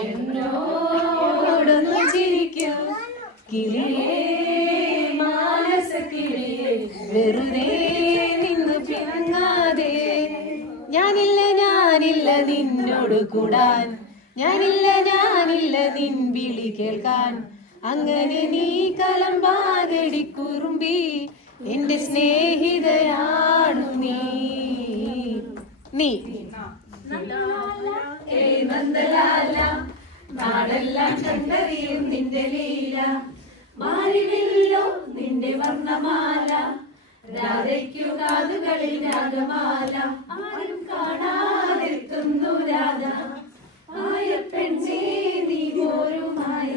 എന്നോടൊന്നു ചിരിക്കൂ കിളിയേ മാനസക്കിളിയേ, വെറുതെ നിന്നു പിണങ്ങാതെ. ഞാനില്ല ഞാനില്ല നിന്നോട് കൂടാൻ, ഞാനില്ല നിൻ വിളി കേൾക്കാൻ. അങ്ങനെ നീ കലമ്പാകടി കുറുമ്പി, എന്റെ സ്നേഹിതയാണു നീ. നന്ദലാല നാടെല്ലാം കണ്ടറിയും നിന്റെ ലീല, മാറിവില്ലോ നിന്റെ വർണ്ണമാല, രാധയ്ക്കു കാതുകളിൽ രാഗമാല. ആരും കാണാതെത്തുന്നു രാധ, ആയ പെണ്ണേ നീ പോരുമായ.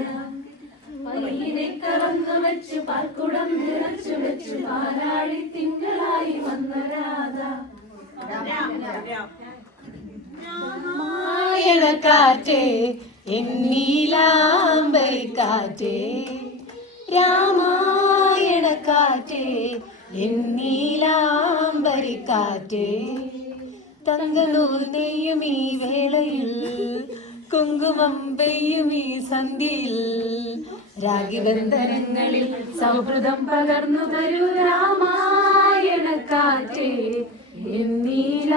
പയ്യനെ കറന്നു വെച്ചു പാൽക്കുടം നിറച്ചു വെച്ചു, പാലാഴി തിങ്കളായി വന്ന രാധ. രാമായണക്കാറ്റേ എന്നീലാംബരിക്കാറ്റേ, രാമായണക്കാറ്റേ എന്നീലാംബരിക്കാറ്റേ. തങ്കനൂൽ നെയ്യും ഈ വേളയിൽ, കുങ്കുമം പെയ്യും ഈ സന്ധ്യയിൽ, രാഗിബന്ധനങ്ങളിൽ സൗഹൃദം പകർന്നു തരൂ രാമായണക്കാറ്റേ എന്നീലാംബരിക്കാറ്റേ.